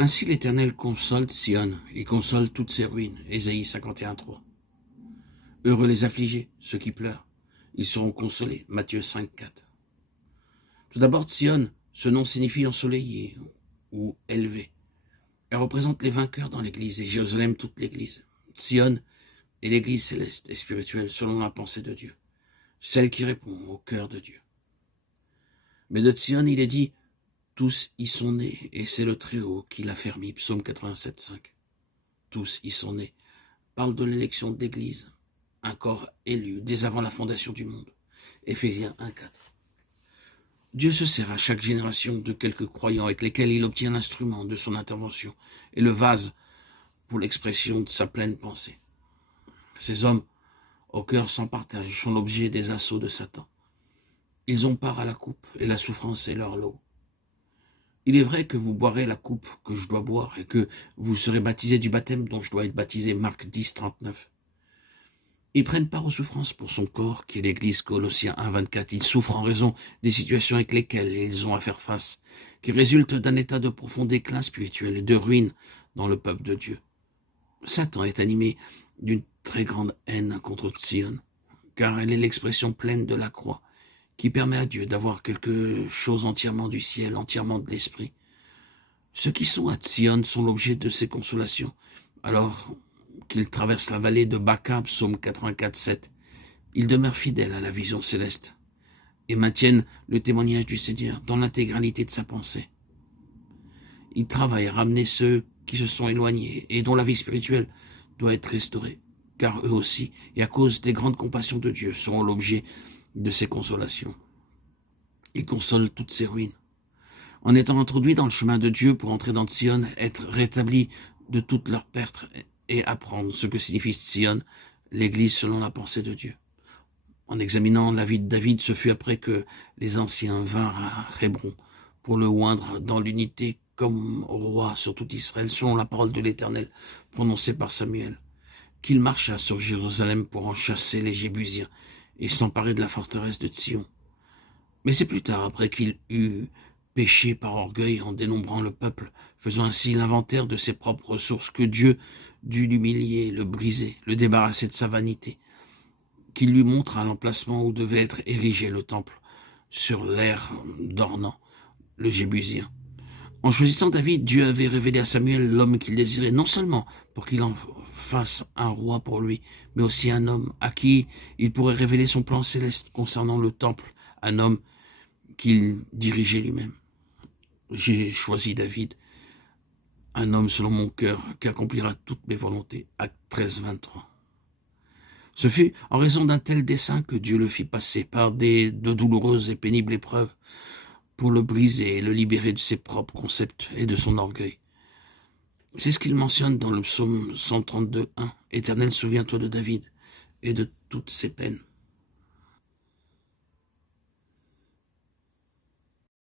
Ainsi l'Éternel console Sion, il console toutes ses ruines. Ésaïe 51:3. Heureux les affligés, ceux qui pleurent, ils seront consolés. Matthieu 5:4. Tout d'abord, Sion, ce nom signifie ensoleillé ou élevé. Elle représente les vainqueurs dans l'Église et Jérusalem toute l'Église. Sion est l'Église céleste et spirituelle selon la pensée de Dieu, celle qui répond au cœur de Dieu. Mais de Sion, il est dit, tous y sont nés, et c'est le Très-Haut qui l'a fermi. Psaume 87:5. Tous y sont nés parle de l'élection de l'Église, un corps élu dès avant la fondation du monde. Éphésiens 1:4. Dieu se sert à chaque génération de quelques croyants avec lesquels il obtient l'instrument de son intervention et le vase pour l'expression de sa pleine pensée. Ces hommes, au cœur sans partage, sont l'objet des assauts de Satan. Ils ont part à la coupe, et la souffrance est leur lot. Il est vrai que vous boirez la coupe que je dois boire, et que vous serez baptisés du baptême dont je dois être baptisé. Marc 10:39. Ils prennent part aux souffrances pour son corps, qui est l'Église. Colossiens 1:24. Ils souffrent en raison des situations avec lesquelles ils ont à faire face, qui résultent d'un état de profond déclin spirituel et de ruine dans le peuple de Dieu. Satan est animé d'une très grande haine contre Sion, car elle est l'expression pleine de la croix, qui permet à Dieu d'avoir quelque chose entièrement du ciel, entièrement de l'esprit. Ceux qui sont à Sion sont l'objet de ses consolations, alors qu'ils traversent la vallée de Baca, psaume 84:7. Ils demeurent fidèles à la vision céleste et maintiennent le témoignage du Seigneur dans l'intégralité de sa pensée. Ils travaillent à ramener ceux qui se sont éloignés et dont la vie spirituelle doit être restaurée, car eux aussi, et à cause des grandes compassions de Dieu, seront l'objet de ses consolations. Il console toutes ses ruines. En étant introduits dans le chemin de Dieu pour entrer dans Sion, être rétablis de toutes leurs pertes et apprendre ce que signifie Sion, l'Église selon la pensée de Dieu. En examinant la vie de David, ce fut après que les anciens vinrent à Hébron pour le oindre dans l'unité comme roi sur tout Israël, selon la parole de l'Éternel prononcée par Samuel, qu'il marcha sur Jérusalem pour en chasser les Jébusiens et s'emparer de la forteresse de Sion. Mais c'est plus tard, après qu'il eut péché par orgueil en dénombrant le peuple, faisant ainsi l'inventaire de ses propres ressources, que Dieu dut l'humilier, le briser, le débarrasser de sa vanité, qu'il lui montra l'emplacement où devait être érigé le temple, sur l'aire d'Ornan, le Jébusien. En choisissant David, Dieu avait révélé à Samuel l'homme qu'il désirait, non seulement pour qu'il en fasse un roi pour lui, mais aussi un homme à qui il pourrait révéler son plan céleste concernant le temple, un homme qu'il dirigeait lui-même. J'ai choisi David, un homme selon mon cœur, qui accomplira toutes mes volontés. Acte 13:23. Ce fut en raison d'un tel dessein que Dieu le fit passer par de douloureuses et pénibles épreuves pour le briser et le libérer de ses propres concepts et de son orgueil. C'est ce qu'il mentionne dans le psaume 132:1. Éternel, souviens-toi de David et de toutes ses peines.